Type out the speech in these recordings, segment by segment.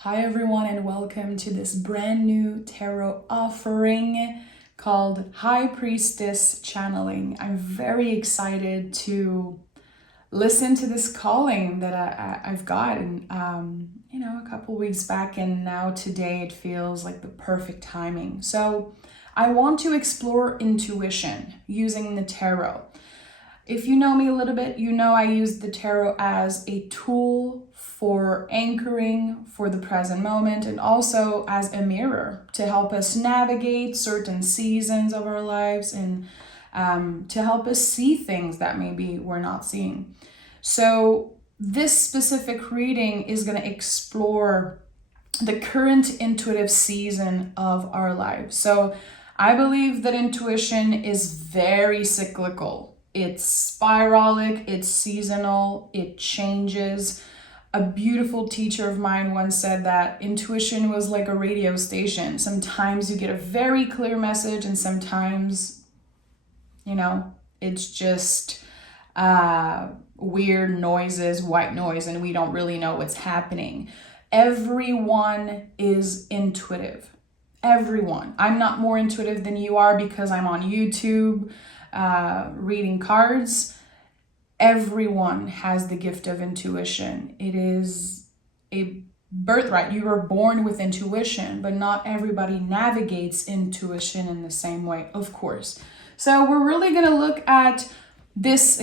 Hi everyone and welcome to this brand new tarot offering called High Priestess Channeling. I'm very excited to listen to this calling that I've gotten, a couple weeks back, and now today it feels like the perfect timing. So I want to explore intuition using the tarot. If you know me a little bit, you know I use the tarot as a tool for anchoring for the present moment and also as a mirror to help us navigate certain seasons of our lives and to help us see things that maybe we're not seeing. So this specific reading is going to explore the current intuitive season of our lives. So I believe that intuition is very cyclical. It's spiralic, it's seasonal, it changes. A beautiful teacher of mine once said that intuition was like a radio station. Sometimes you get a very clear message, and sometimes, it's just weird noises, white noise, and we don't really know what's happening. Everyone is intuitive. Everyone. I'm not more intuitive than you are because I'm on YouTube reading cards. Everyone has the gift of intuition. It is a birthright. You were born with intuition, but not everybody navigates intuition in the same way, of course. So we're really going to look at this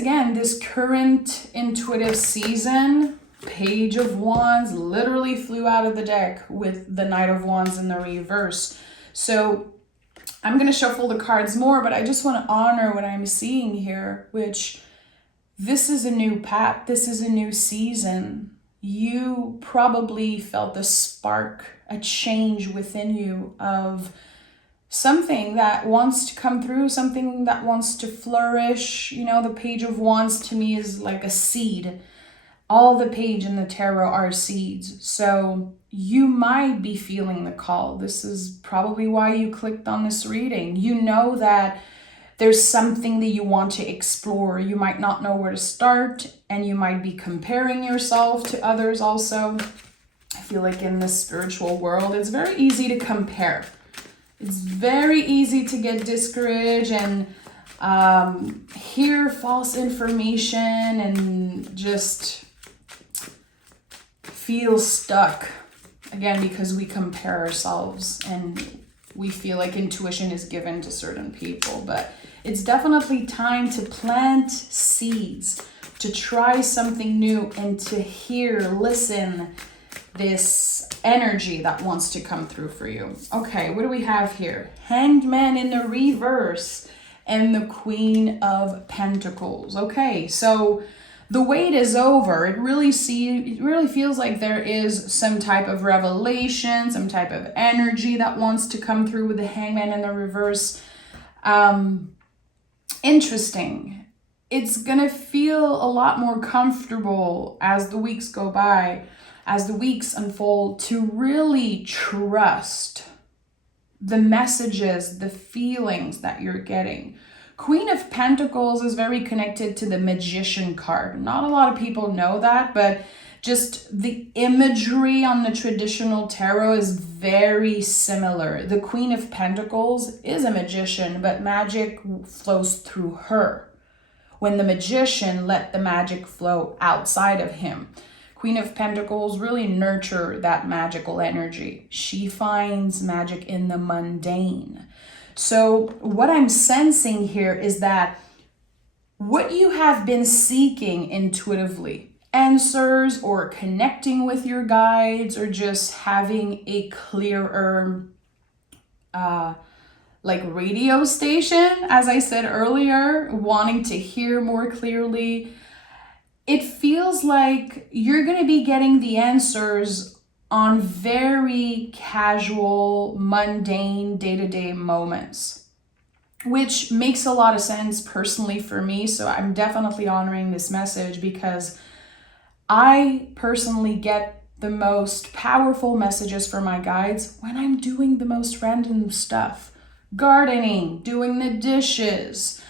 current intuitive season. Page of Wands literally flew out of the deck with the Knight of Wands in the reverse. So I'm going to shuffle the cards more, but I just want to honor what I'm seeing here, which this is a new path. This is a new season. You probably felt the spark, a change within you of something that wants to come through, something that wants to flourish. The Page of Wands to me is like a seed. All the page in the tarot are seeds. So you might be feeling the call. This is probably why you clicked on this reading. You know that there's something that you want to explore. You might not know where to start, and you might be comparing yourself to others also. I feel like in this spiritual world, it's very easy to compare. It's very easy to get discouraged and hear false information and just feel stuck, again, because we compare ourselves and we feel like intuition is given to certain people. But it's definitely time to plant seeds, to try something new, and to listen this energy that wants to come through for you. Okay, what do we have here? Hanged Man in the reverse and the Queen of Pentacles. Okay, so the wait is over. It really feels like there is some type of revelation, some type of energy that wants to come through with the Hangman in the reverse. Interesting. It's gonna feel a lot more comfortable as the weeks go by, as the weeks unfold, to really trust the messages, the feelings that you're getting. Queen of Pentacles is very connected to the Magician card. Not a lot of people know that, but just the imagery on the traditional tarot is very similar. The Queen of Pentacles is a magician, but magic flows through her. When the magician let the magic flow outside of him. Queen of Pentacles really nurture that magical energy. She finds magic in the mundane. So what I'm sensing here is that what you have been seeking intuitively, answers or connecting with your guides or just having a clearer radio station, as I said earlier, wanting to hear more clearly, it feels like you're going to be getting the answers on very casual, mundane, day-to-day moments, which makes a lot of sense personally for me. So I'm definitely honoring this message because I personally get the most powerful messages from my guides when I'm doing the most random stuff. Gardening, doing the dishes,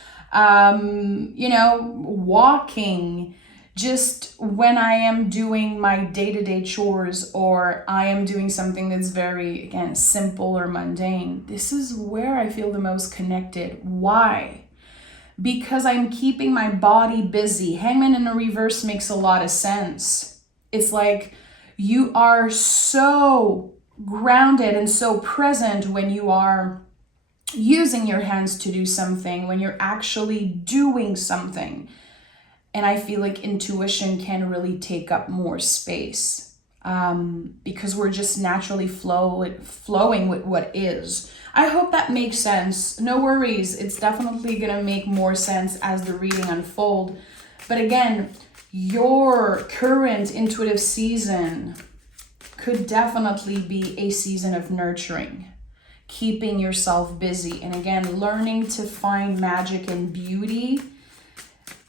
walking, Just when I am doing my day-to-day chores, or I am doing something that's very, again, simple or mundane, this is where I feel the most connected. Why? Because I'm keeping my body busy. Hangman in the reverse makes a lot of sense. It's like you are so grounded and so present when you are using your hands to do something, when you're actually doing something. And I feel like intuition can really take up more space, because we're just naturally flowing with what is. I hope that makes sense. No worries. It's definitely going to make more sense as the reading unfolds. But again, your current intuitive season could definitely be a season of nurturing, keeping yourself busy, and again, learning to find magic and beauty,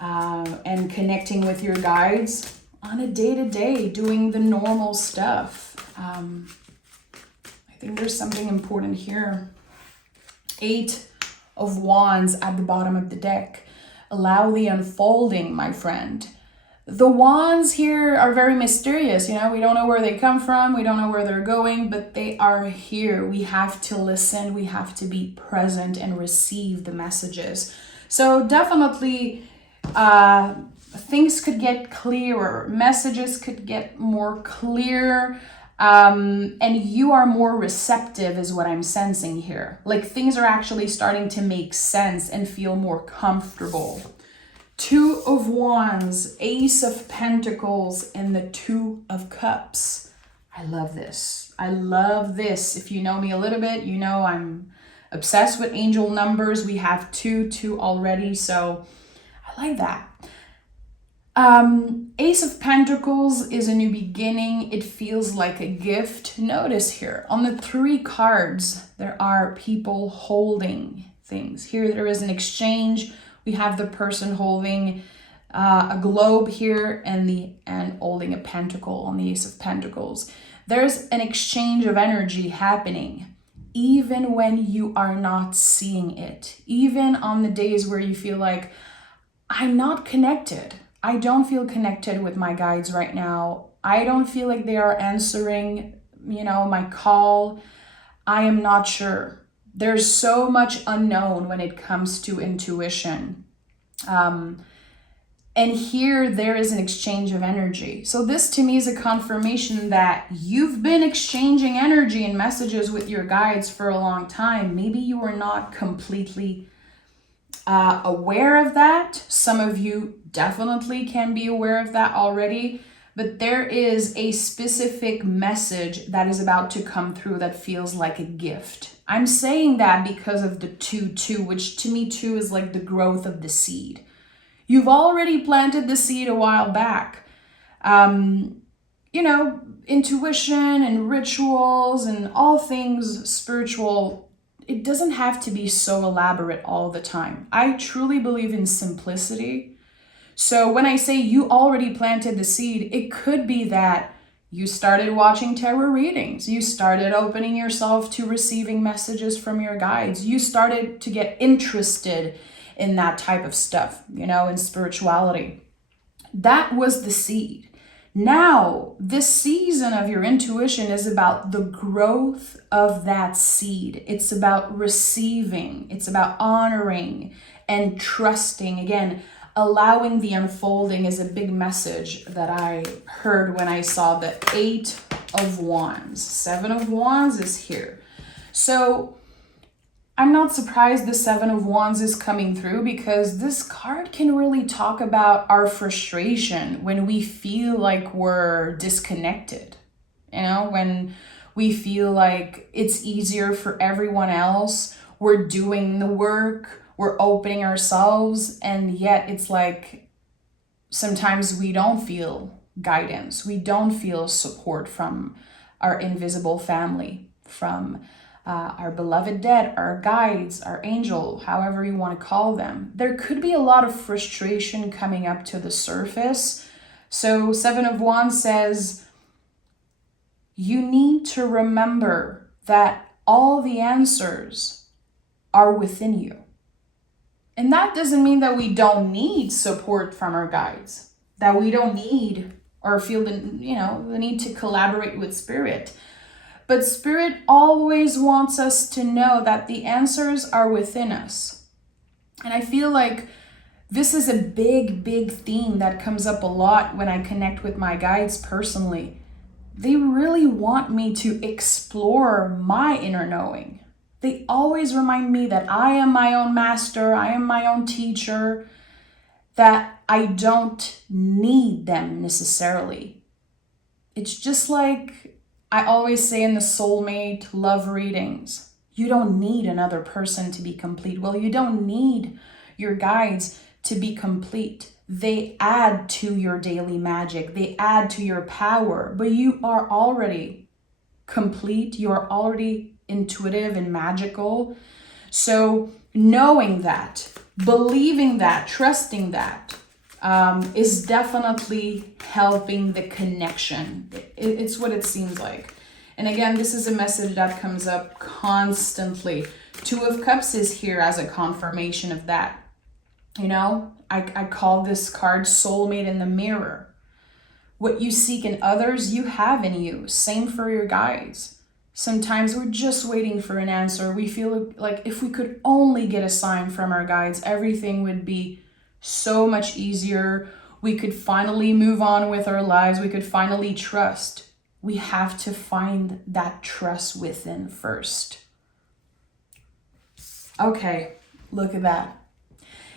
and connecting with your guides on a day-to-day, doing the normal stuff. I think there's something important here. 8 of Wands at the bottom of the deck. Allow the unfolding, my friend. The wands here are very mysterious. We don't know where they come from. We don't know where they're going, but they are here. We have to listen. We have to be present and receive the messages. So definitely things could get clearer. Messages could get more clear. And you are more receptive is what I'm sensing here. Like things are actually starting to make sense and feel more comfortable. 2 of Wands, Ace of Pentacles, and the 2 of Cups. I love this. I love this. If you know me a little bit, you know I'm obsessed with angel numbers. We have 2 already, so I like that. Ace of Pentacles is a new beginning. It feels like a gift. Notice here, on the 3 cards, there are people holding things. Here there is an exchange. We have the person holding a globe here and holding a pentacle on the Ace of Pentacles. There's an exchange of energy happening, even when you are not seeing it. Even on the days where you feel like, I'm not connected. I don't feel connected with my guides right now. I don't feel like they are answering, my call. I am not sure. There's so much unknown when it comes to intuition. And here there is an exchange of energy. So this to me is a confirmation that you've been exchanging energy and messages with your guides for a long time. Maybe you are not completely aware of that. Some of you definitely can be aware of that already. But there is a specific message that is about to come through that feels like a gift. I'm saying that because of the 2, which to me 2 is like the growth of the seed. You've already planted the seed a while back. Intuition and rituals and all things spiritual, it doesn't have to be so elaborate all the time. I truly believe in simplicity. So when I say you already planted the seed, it could be that you started watching tarot readings. You started opening yourself to receiving messages from your guides. You started to get interested in that type of stuff, in spirituality. That was the seed. Now, this season of your intuition is about the growth of that seed. It's about receiving. It's about honoring and trusting. Again, allowing the unfolding is a big message that I heard when I saw the 8 of Wands. 7 of Wands is here. So I'm not surprised the 7 of Wands is coming through, because this card can really talk about our frustration when we feel like we're disconnected. When we feel like it's easier for everyone else, we're doing the work, we're opening ourselves, and yet it's like sometimes we don't feel guidance. We don't feel support from our invisible family, from our beloved dead, our guides, our angel, however you want to call them. There could be a lot of frustration coming up to the surface. So 7 of Wands says, you need to remember that all the answers are within you. And that doesn't mean that we don't need support from our guides. that we don't need or feel the need to collaborate with spirit. But spirit always wants us to know that the answers are within us. And I feel like this is a big theme that comes up a lot when I connect with my guides personally. They really want me to explore my inner knowing. They always remind me that I am my own master, I am my own teacher, that I don't need them necessarily. It's just like I always say in the soulmate love readings, you don't need another person to be complete. Well, you don't need your guides to be complete. They add to your daily magic. They add to your power, but you are already complete. You are already intuitive and magical. So knowing that, believing that, trusting that is definitely helping the connection. It's what it seems like. And again, this is a message that comes up constantly. Two of Cups is here as a confirmation of that. I call this card soulmate in the mirror. What you seek in others, you have in you. Same for your guides. Sometimes we're just waiting for an answer. We feel like if we could only get a sign from our guides, everything would be so much easier. We could finally move on with our lives. We could finally trust. We have to find that trust within first. Okay, look at that.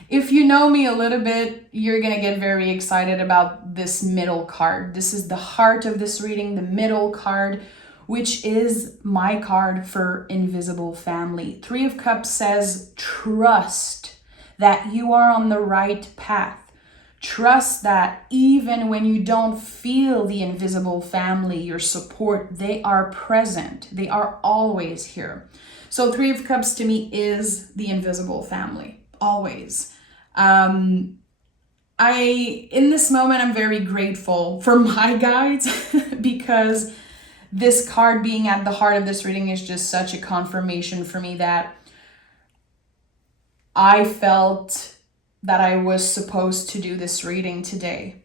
If you know me a little bit, you're going to get very excited about this middle card. This is the heart of this reading, the middle card, which is my card for invisible family. Three of Cups says, trust that you are on the right path. Trust that even when you don't feel the invisible family, your support, they are present. They are always here. So Three of Cups to me is the invisible family, always. In this moment, I'm very grateful for my guides because this card being at the heart of this reading is just such a confirmation for me that I felt that I was supposed to do this reading today.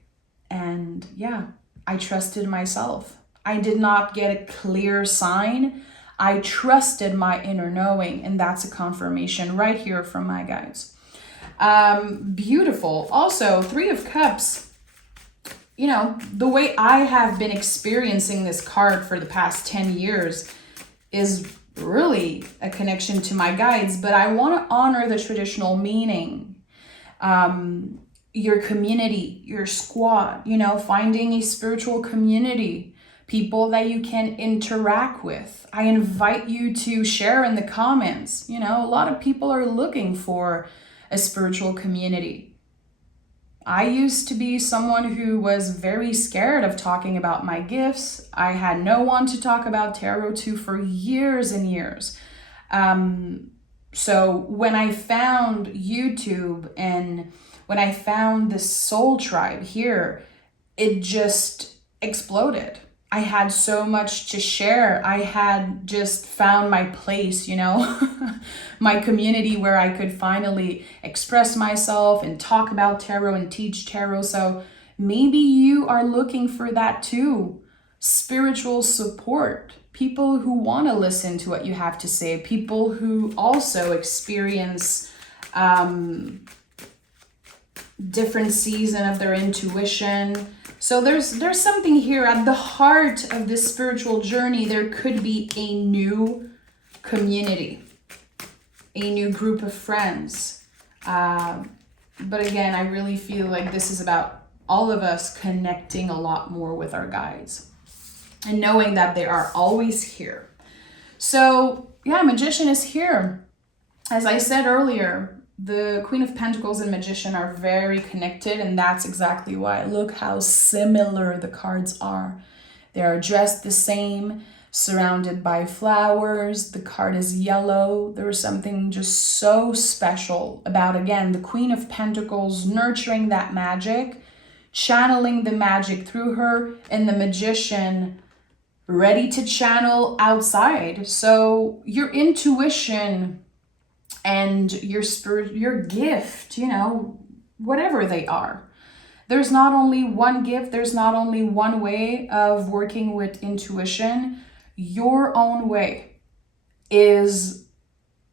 And yeah, I trusted myself. I did not get a clear sign. I trusted my inner knowing, and that's a confirmation right here from my guides. Beautiful. Also, Three of Cups, the way I have been experiencing this card for the past 10 years is really a connection to my guides, but I want to honor the traditional meaning. Your community, your squad, finding a spiritual community, people that you can interact with. I invite you to share in the comments. A lot of people are looking for a spiritual community. I used to be someone who was very scared of talking about my gifts. I had no one to talk about tarot to for years and years. So when I found YouTube and when I found the Soul Tribe here, it just exploded. I had so much to share. I had just found my place, my community where I could finally express myself and talk about tarot and teach tarot. So maybe you are looking for that too. Spiritual support, people who want to listen to what you have to say, people who also experience different season of their intuition. So there's something here at the heart of this spiritual journey. There could be a new community, a new group of friends. But again, I really feel like this is about all of us connecting a lot more with our guides and knowing that they are always here. So yeah, Magician is here. As I said earlier, the Queen of Pentacles and Magician are very connected, and that's exactly why. Look how similar the cards are. They are dressed the same, surrounded by flowers. The card is yellow. There is something just so special about, again, the Queen of Pentacles nurturing that magic, channeling the magic through her, and the Magician ready to channel outside. So your intuition and your spirit, your gift, whatever they are, There's not only one gift, there's not only one way of working with intuition. Your own way is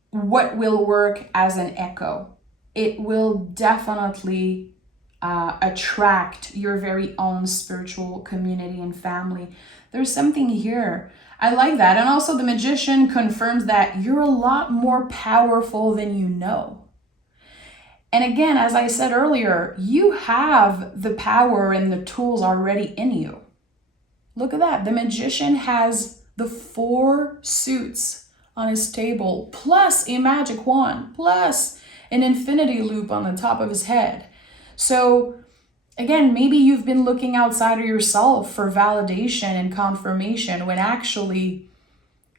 what will work as an echo. It will definitely attract your very own spiritual community and family. There's something here. I like that. And also the magician confirms that you're a lot more powerful than you know. And again, as I said earlier, you have the power and the tools already in you. Look at that. The magician has the 4 suits on his table, plus a magic wand, plus an infinity loop on the top of his head. So again, maybe you've been looking outside of yourself for validation and confirmation when actually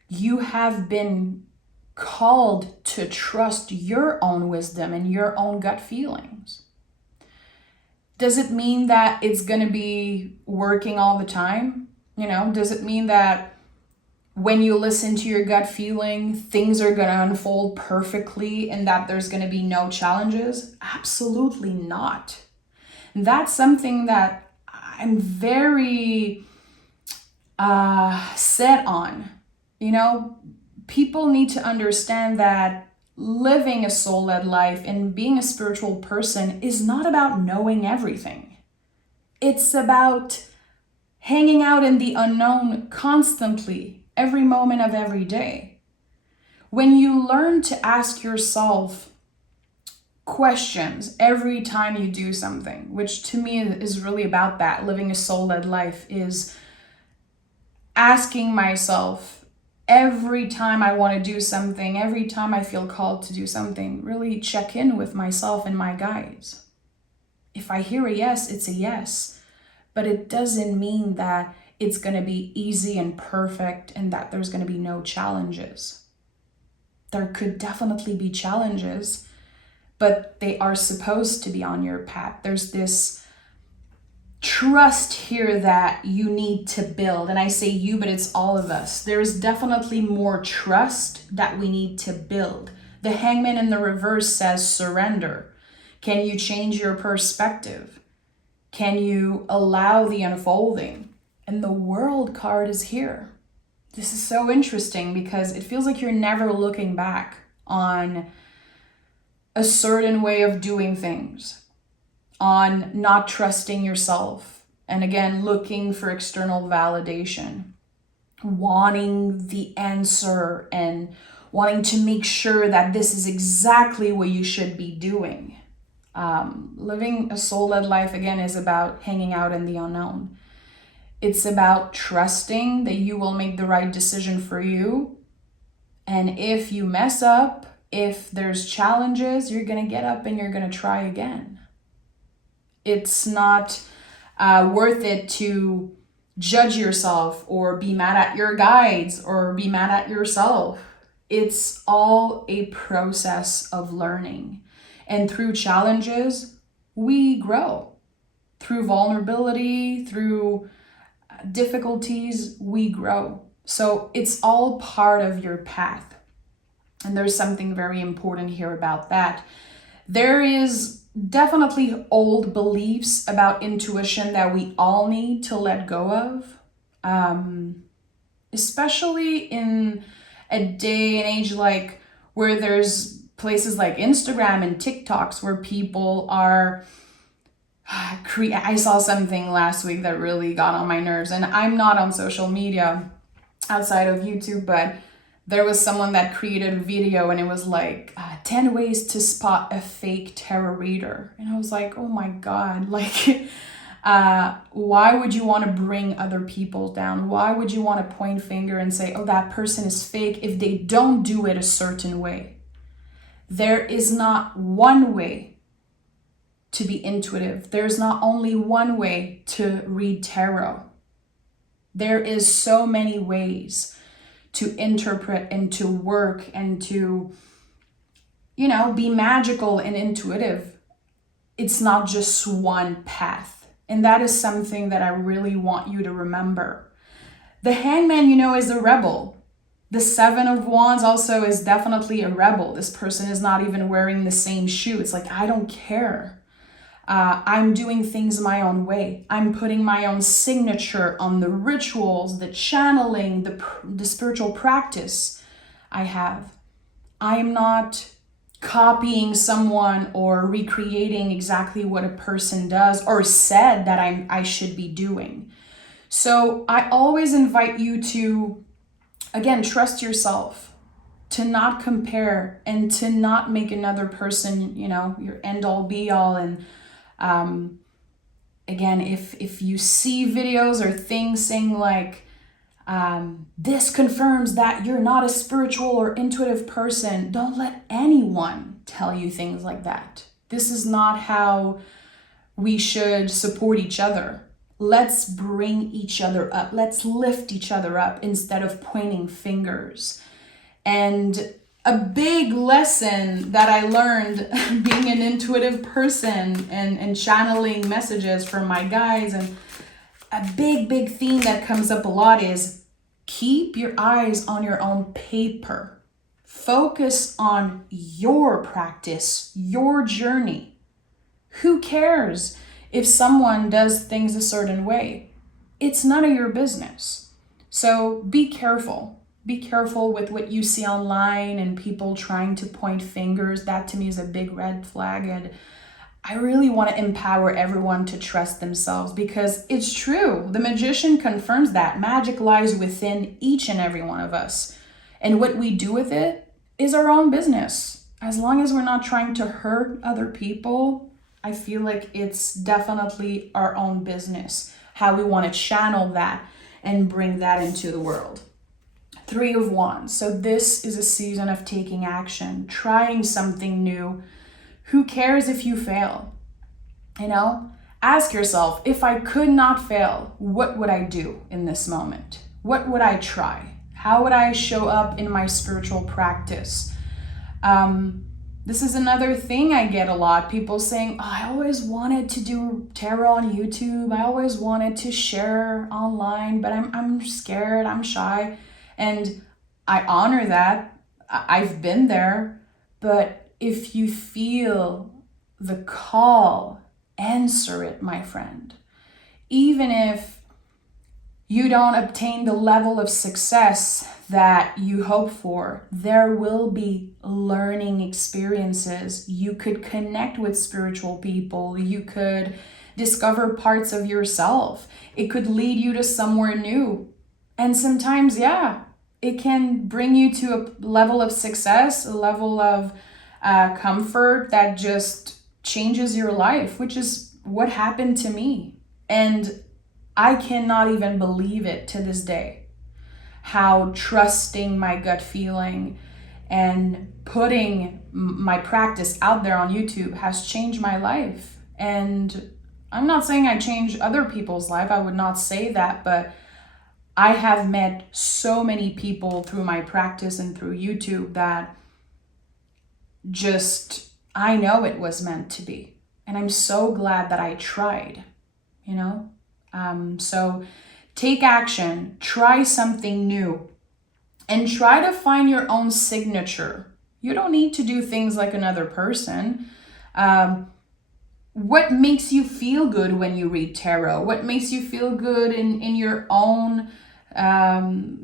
you have been called to trust your own wisdom and your own gut feelings. Does it mean that it's going to be working all the time? Does it mean that when you listen to your gut feeling, things are going to unfold perfectly and that there's going to be no challenges? Absolutely not. And that's something that I'm very set on. People need to understand that living a soul-led life and being a spiritual person is not about knowing everything. It's about hanging out in the unknown constantly, every moment of every day. When you learn to ask yourself questions every time you do something, which to me is really about that, living a soul-led life is asking myself every time I want to do something, every time I feel called to do something, really check in with myself and my guides. If I hear a yes, it's a yes, but it doesn't mean that it's going to be easy and perfect and that there's going to be no challenges. There could definitely be challenges, but they are supposed to be on your path. There's this trust here that you need to build. And I say you, but it's all of us. There's definitely more trust that we need to build. The hangman in the reverse says surrender. Can you change your perspective? Can you allow the unfolding? And the world card is here. This is so interesting because it feels like you're never looking back on a certain way of doing things, on not trusting yourself, and again, looking for external validation, wanting the answer and wanting to make sure that this is exactly what you should be doing. Living a soul-led life, again, is about hanging out in the unknown. It's about trusting that you will make the right decision for you. And if you mess up, if there's challenges, you're going to get up and you're going to try again. It's not worth it to judge yourself or be mad at your guides or be mad at yourself. It's all a process of learning. And through challenges, we grow. Through vulnerability, through difficulties, we grow. So it's all part of your path. And there's something very important here about that. There is definitely old beliefs about intuition that we all need to let go of, especially in a day and age like where there's places like Instagram and TikToks where people are I saw something last week that really got on my nerves, and I'm not on social media outside of YouTube, but there was someone that created a video and it was like 10 ways to spot a fake tarot reader. And I was like, oh my God, like, why would you want to bring other people down? Why would you want to point finger and say, oh, that person is fake if they don't do it a certain way? There is not one way to be intuitive. There's not only one way to read tarot. There is so many ways to interpret and to work and to, be magical and intuitive. It's not just one path. And that is something that I really want you to remember. The hangman, is a rebel. The 7 of Wands also is definitely a rebel. This person is not even wearing the same shoe. It's like, I don't care. I'm doing things my own way. I'm putting my own signature on the rituals, the channeling, the spiritual practice I have. I'm not copying someone or recreating exactly what a person does or said that I should be doing. So I always invite you to, again, trust yourself, to not compare and to not make another person, your end all be all. And again, if you see videos or things saying like, this confirms that you're not a spiritual or intuitive person, don't let anyone tell you things like that. This is not how we should support each other. Let's bring each other up. Let's lift each other up instead of pointing fingers. And a big lesson that I learned being an intuitive person and channeling messages from my guides, and a big theme that comes up a lot is keep your eyes on your own paper. Focus on your practice, your journey. Who cares if someone does things a certain way? It's none of your business. So be careful. Be careful with what you see online and people trying to point fingers. That to me is a big red flag. And I really want to empower everyone to trust themselves, because it's true. The magician confirms that magic lies within each and every one of us. And what we do with it is our own business. As long as we're not trying to hurt other people, I feel like it's definitely our own business, how we want to channel that and bring that into the world. 3 of Wands. So this is a season of taking action, trying something new. Who cares if you fail? Ask yourself, if I could not fail, what would I do in this moment? What would I try? How would I show up in my spiritual practice? This is another thing I get a lot. People saying, I always wanted to do tarot on YouTube. I always wanted to share online, but I'm scared, I'm shy. And I honor that. I've been there. But if you feel the call, answer it, my friend. Even if you don't obtain the level of success that you hope for, there will be learning experiences. You could connect with spiritual people. You could discover parts of yourself. It could lead you to somewhere new. And sometimes, it can bring you to a level of success, a level of comfort that just changes your life, which is what happened to me. And I cannot even believe it to this day, how trusting my gut feeling and putting my practice out there on YouTube has changed my life. And I'm not saying I changed other people's life. I would not say that, but I have met so many people through my practice and through YouTube that just, I know it was meant to be. And I'm so glad that I tried, So take action, try something new, and try to find your own signature. You don't need to do things like another person. What makes you feel good when you read tarot? What makes you feel good in your own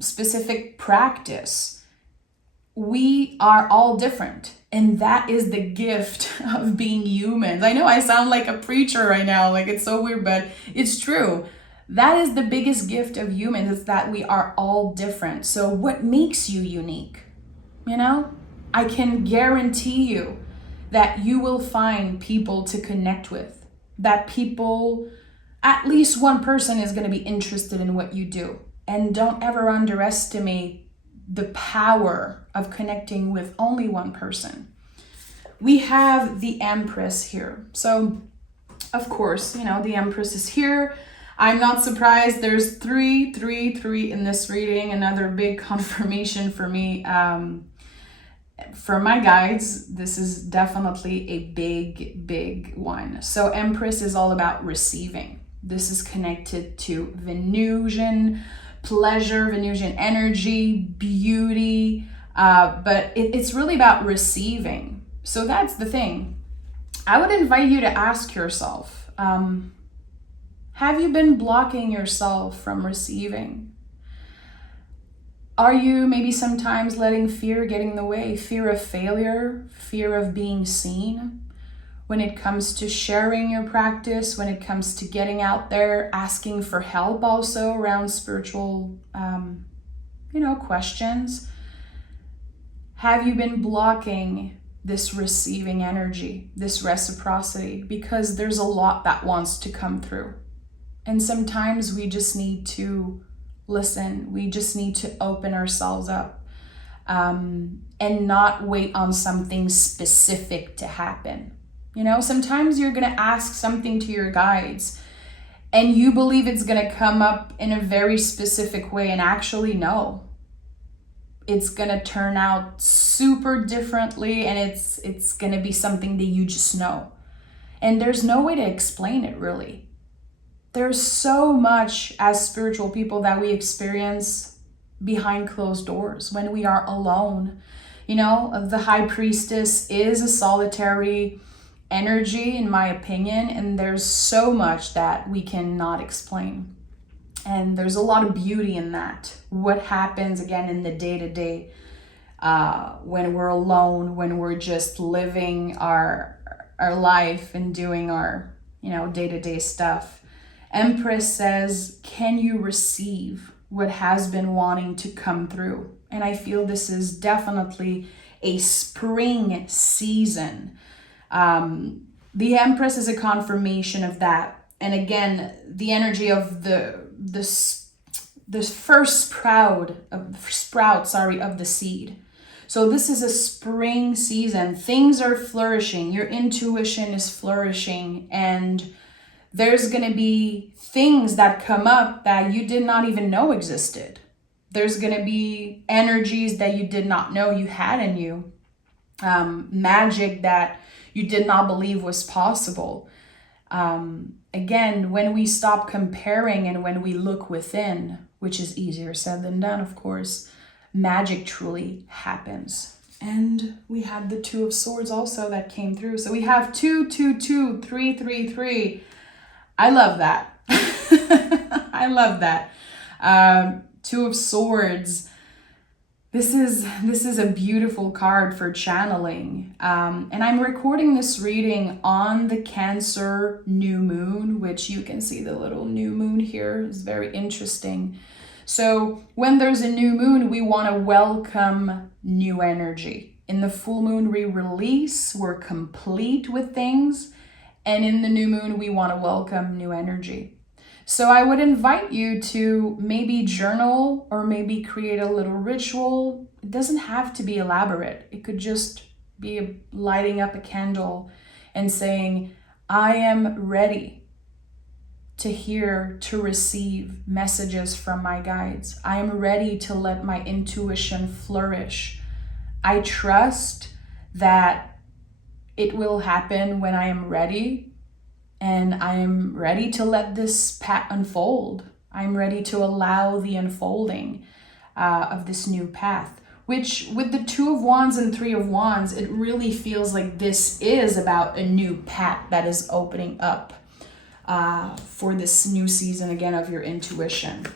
specific practice? We are all different. And that is the gift of being humans. I know I sound like a preacher right now, like it's so weird, but it's true. That is the biggest gift of humans, is that we are all different. So what makes you unique? I can guarantee you that you will find people to connect with, that people, at least one person is going to be interested in what you do. And don't ever underestimate the power of connecting with only one person. We have the Empress here. So, of course, the Empress is here. I'm not surprised. There's 3 in this reading. Another big confirmation for me. For my guides, this is definitely a big one. So Empress is all about receiving. This is connected to Venusian pleasure, Venusian energy, beauty, but it's really about receiving. So that's the thing. I would invite you to ask yourself, have you been blocking yourself from receiving? Are you maybe sometimes letting fear get in the way? Fear of failure, fear of being seen when it comes to sharing your practice, when it comes to getting out there, asking for help also around spiritual, questions. Have you been blocking this receiving energy, this reciprocity? Because there's a lot that wants to come through. And sometimes we just need to listen. We just need to open ourselves up and not wait on something specific to happen. Sometimes you're going to ask something to your guides and you believe it's going to come up in a very specific way. And actually, no. It's going to turn out super differently, and it's going to be something that you just know. And there's no way to explain it, really. There's so much as spiritual people that we experience behind closed doors when we are alone. The high priestess is a solitary energy, in my opinion, and there's so much that we cannot explain. And there's a lot of beauty in that. What happens again in the day-to-day when we're alone, when we're just living our life and doing our day-to-day stuff. Empress says, can you receive what has been wanting to come through? And I feel this is definitely a spring season. The Empress is a confirmation of that. And again, the energy of the first sprout of the seed. So this is a spring season. Things are flourishing. Your intuition is flourishing, and there's going to be things that come up that you did not even know existed. There's going to be energies that you did not know you had in you. Magic that you did not believe was possible. Again, when we stop comparing and when we look within, which is easier said than done, of course, magic truly happens. And we had the Two of Swords also that came through. So we have 2, 2, 2, 3, 3, 3. I love that. I love that. Two of Swords. This is a beautiful card for channeling. And I'm recording this reading on the Cancer new moon, which you can see the little new moon here is very interesting. So when there's a new moon, we want to welcome new energy. In the full moon, we release, we're complete with things. And in the new moon, we want to welcome new energy. So I would invite you to maybe journal or maybe create a little ritual. It doesn't have to be elaborate. It could just be lighting up a candle and saying, I am ready to hear, to receive messages from my guides. I am ready to let my intuition flourish. I trust that it will happen when I am ready. And I am ready to let this path unfold. I'm ready to allow the unfolding of this new path, which with the Two of Wands and Three of Wands, it really feels like this is about a new path that is opening up for this new season again of your intuition.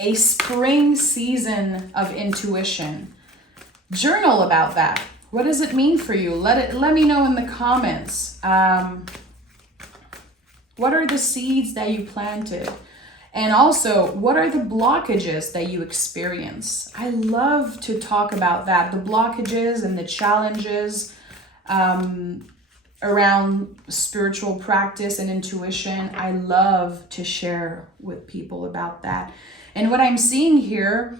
A spring season of intuition. Journal about that. What does it mean for you? Let me know in the comments. What are the seeds that you planted? And also, what are the blockages that you experience? I love to talk about that, the blockages and the challenges around spiritual practice and intuition. I love to share with people about that. And what I'm seeing here,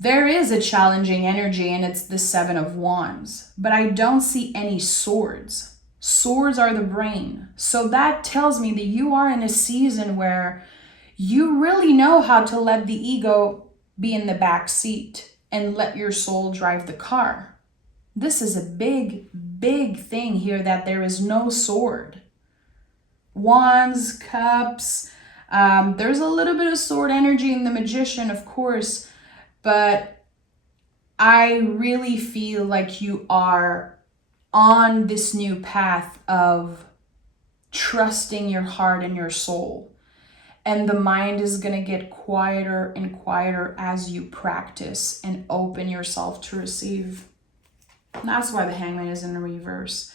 there is a challenging energy, and it's the Seven of Wands, but I don't see any swords. Swords are the brain. So that tells me that you are in a season where you really know how to let the ego be in the back seat and let your soul drive the car. This is a big, big thing here, that there is no sword. Wands, cups, there's a little bit of sword energy in the Magician, of course, but I really feel like you are on this new path of trusting your heart and your soul. And the mind is going to get quieter and quieter as you practice and open yourself to receive. And that's why the Hangman is in the reverse.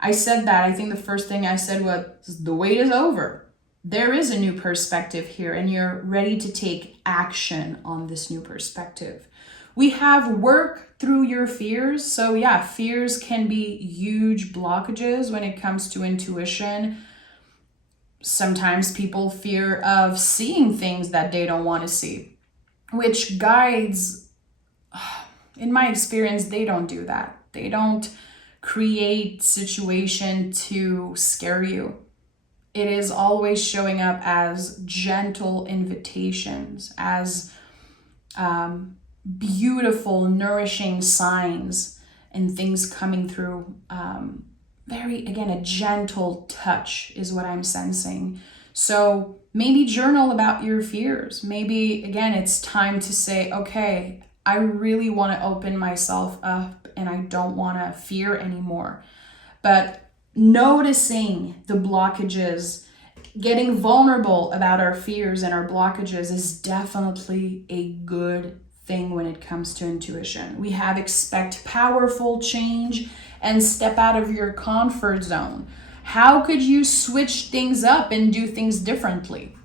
I said that. I think the first thing I said was, the wait is over. There is a new perspective here, and you're ready to take action on this new perspective. We have work through your fears. So yeah, fears can be huge blockages when it comes to intuition. Sometimes people fear of seeing things that they don't want to see, which guides, in my experience, they don't do that. They don't create situation to scare you. It is always showing up as gentle invitations, as beautiful, nourishing signs and things coming through. Again, a gentle touch is what I'm sensing. So maybe journal about your fears. Maybe, again, it's time to say, okay, I really want to open myself up and I don't want to fear anymore. But noticing the blockages, getting vulnerable about our fears and our blockages is definitely a good thing when it comes to intuition. We have expect powerful change and step out of your comfort zone. How could you switch things up and do things differently?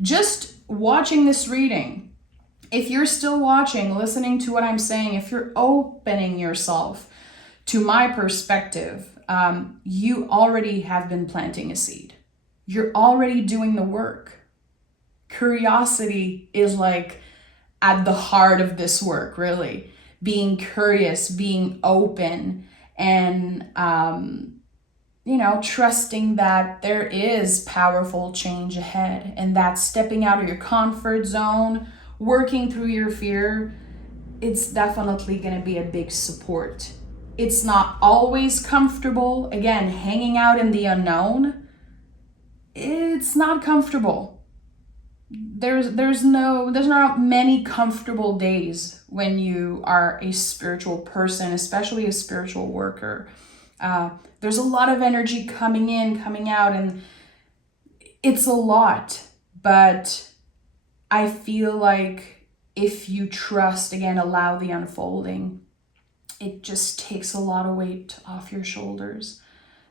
Just watching this reading, if you're still watching, listening to what I'm saying, if you're opening yourself to my perspective, you already have been planting a seed. You're already doing the work. Curiosity is like at the heart of this work, really. Being curious, being open, and trusting that there is powerful change ahead, and that stepping out of your comfort zone, working through your fear, it's definitely going to be a big support. It's not always comfortable. Again, hanging out in the unknown, it's not comfortable. There's not many comfortable days when you are a spiritual person, especially a spiritual worker. There's a lot of energy coming in, coming out, and it's a lot. But I feel like if you trust, again, allow the unfolding, it just takes a lot of weight off your shoulders.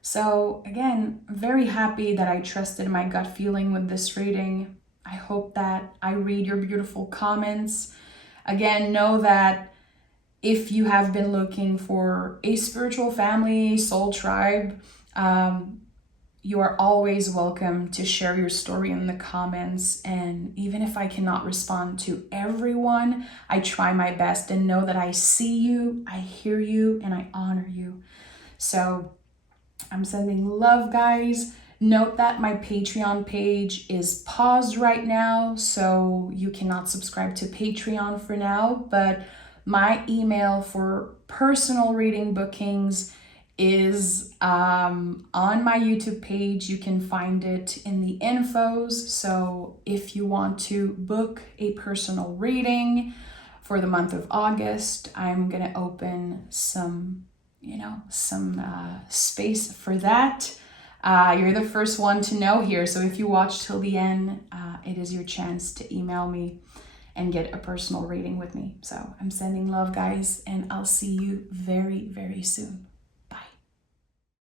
So again, I'm very happy that I trusted my gut feeling with this reading. I hope that I read your beautiful comments. Again, know that if you have been looking for a spiritual family, soul tribe, you are always welcome to share your story in the comments. And even if I cannot respond to everyone, I try my best and know that I see you, I hear you, and I honor you. So I'm sending love, guys. Note that my Patreon page is paused right now, so you cannot subscribe to Patreon for now, but my email for personal reading bookings is on my YouTube page. You can find it in the infos. So if you want to book a personal reading for the month of August, I'm gonna open some space for that. You're the first one to know here. So if you watch till the end, it is your chance to email me and get a personal reading with me. So I'm sending love, guys, and I'll see you very, very soon.